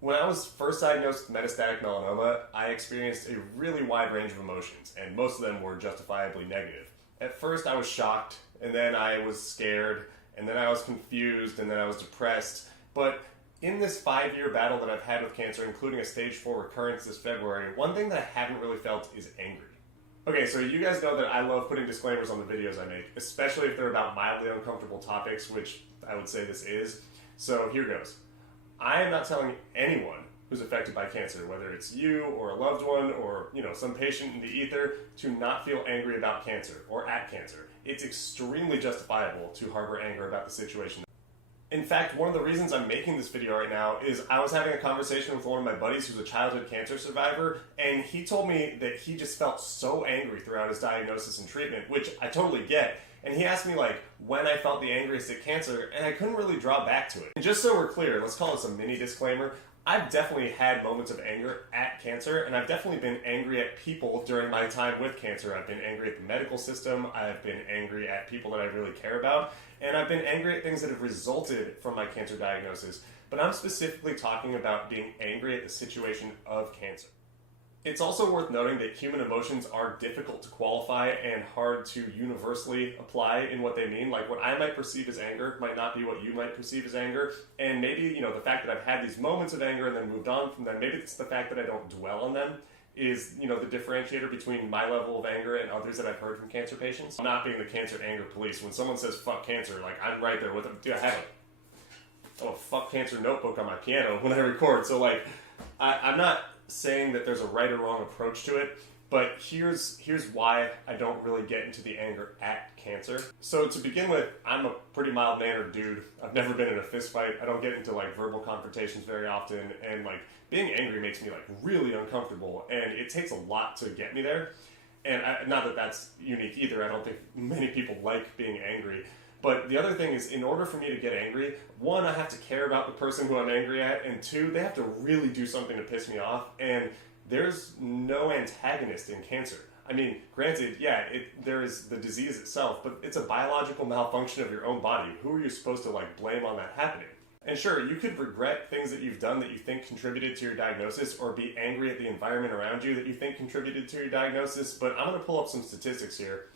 When I was first diagnosed with metastatic melanoma, I experienced a really wide range of emotions, and most of them were justifiably negative. At first, I was shocked, and then I was scared, and then I was confused, and then I was depressed. But in this 5-year battle that I've had with cancer, including a stage 4 recurrence this February, one thing that I haven't really felt is angry. Okay, so you guys know that I love putting disclaimers on the videos I make, especially if they're about mildly uncomfortable topics, which I would say this is. So here goes. I am not telling anyone who's affected by cancer, whether it's you or a loved one or, some patient in the ether, to not feel angry about cancer or at cancer. It's extremely justifiable to harbor anger about the situation. In fact, one of the reasons I'm making this video right now is I was having a conversation with one of my buddies who's a childhood cancer survivor, and he told me that he just felt so angry throughout his diagnosis and treatment, which I totally get. And he asked me when I felt the angriest at cancer, and I couldn't really draw back to it. And just so we're clear, let's call this a mini disclaimer. I've definitely had moments of anger at cancer, and I've definitely been angry at people during my time with cancer. I've been angry at the medical system, I've been angry at people that I really care about, and I've been angry at things that have resulted from my cancer diagnosis. But I'm specifically talking about being angry at the situation of cancer. It's also worth noting that human emotions are difficult to qualify and hard to universally apply in what they mean. Like, what I might perceive as anger might not be what you might perceive as anger. And maybe, the fact that I've had these moments of anger and then moved on from them, maybe it's the fact that I don't dwell on them is, the differentiator between my level of anger and others that I've heard from cancer patients. I'm not being the cancer anger police. When someone says fuck cancer, I'm right there with them. Dude, I have a fuck cancer notebook on my piano when I record. So, I'm not saying that there's a right or wrong approach to it, but here's why I don't really get into the anger at cancer. So to begin with, I'm a pretty mild-mannered dude. I've never been in a fist fight. I don't get into verbal confrontations very often, and being angry makes me really uncomfortable, and it takes a lot to get me there. And not that that's unique either. I don't think many people like being angry. But the other thing is, in order for me to get angry, one, I have to care about the person who I'm angry at, and two, they have to really do something to piss me off, and there's no antagonist in cancer. I mean, granted, there is the disease itself, but it's a biological malfunction of your own body. Who are you supposed to blame on that happening? And sure, you could regret things that you've done that you think contributed to your diagnosis, or be angry at the environment around you that you think contributed to your diagnosis, but I'm going to pull up some statistics here.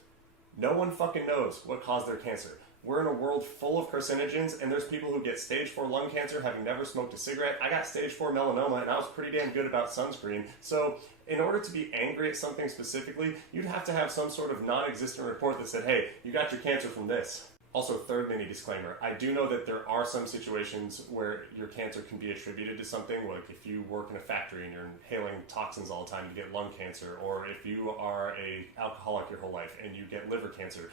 No one fucking knows what caused their cancer. We're in a world full of carcinogens, and there's people who get stage 4 lung cancer having never smoked a cigarette. I got stage 4 melanoma, and I was pretty damn good about sunscreen. So in order to be angry at something specifically, you'd have to have some sort of non-existent report that said, hey, you got your cancer from this. Also, third mini disclaimer, I do know that there are some situations where your cancer can be attributed to something, like if you work in a factory and you're inhaling toxins all the time, you get lung cancer, or if you are an alcoholic your whole life and you get liver cancer.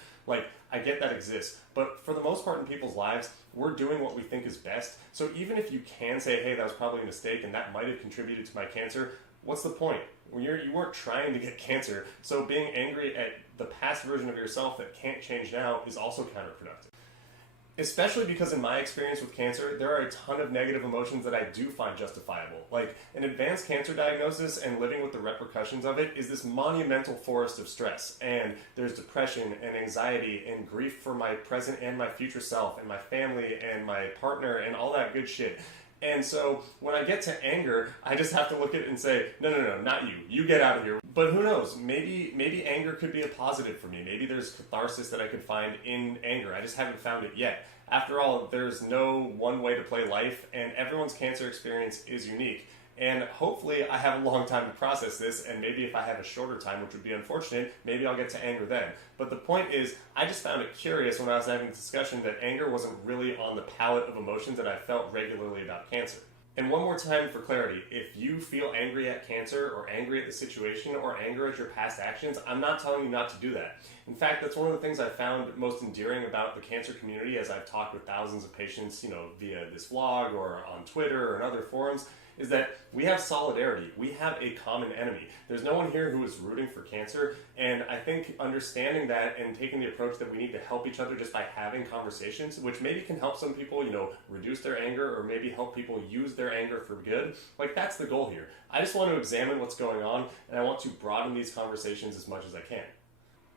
I get that exists, but for the most part in people's lives, we're doing what we think is best. So even if you can say, hey, that was probably a mistake and that might have contributed to my cancer, what's the point? You weren't trying to get cancer, so being angry at the past version of yourself that can't change now is also counterproductive. Especially because in my experience with cancer, there are a ton of negative emotions that I do find justifiable. An advanced cancer diagnosis and living with the repercussions of it is this monumental forest of stress. And there's depression and anxiety and grief for my present and my future self and my family and my partner and all that good shit. And so when I get to anger, I just have to look at it and say, no, not you. You get out of here. But who knows? Maybe anger could be a positive for me. Maybe there's catharsis that I could find in anger. I just haven't found it yet. After all, there's no one way to play life, and everyone's cancer experience is unique. And hopefully I have a long time to process this, and maybe if I have a shorter time, which would be unfortunate, maybe I'll get to anger then. But the point is, I just found it curious when I was having this discussion that anger wasn't really on the palette of emotions that I felt regularly about cancer. And one more time for clarity, if you feel angry at cancer, or angry at the situation, or anger at your past actions, I'm not telling you not to do that. In fact, that's one of the things I found most endearing about the cancer community as I've talked with thousands of patients, via this vlog or on Twitter or in other forums, is that we have solidarity. We have a common enemy. There's no one here who is rooting for cancer, and I think understanding that and taking the approach that we need to help each other just by having conversations, which maybe can help some people, reduce their anger, or maybe help people use their anger for good, that's the goal here. I just want to examine what's going on, and I want to broaden these conversations as much as I can.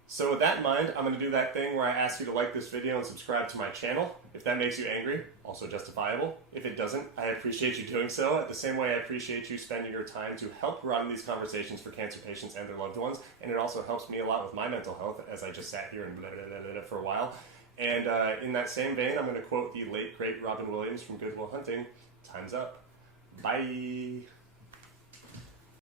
So with that in mind, I'm going to do that thing where I ask you to like this video and subscribe to my channel. If that makes you angry, also justifiable. If it doesn't, I appreciate you doing so. At the same way, I appreciate you spending your time to help run these conversations for cancer patients and their loved ones. And it also helps me a lot with my mental health as I just sat here and blah, blah, blah, blah, for a while. And in that same vein, I'm going to quote the late, great Robin Williams from Good Will Hunting. Time's up. Bye.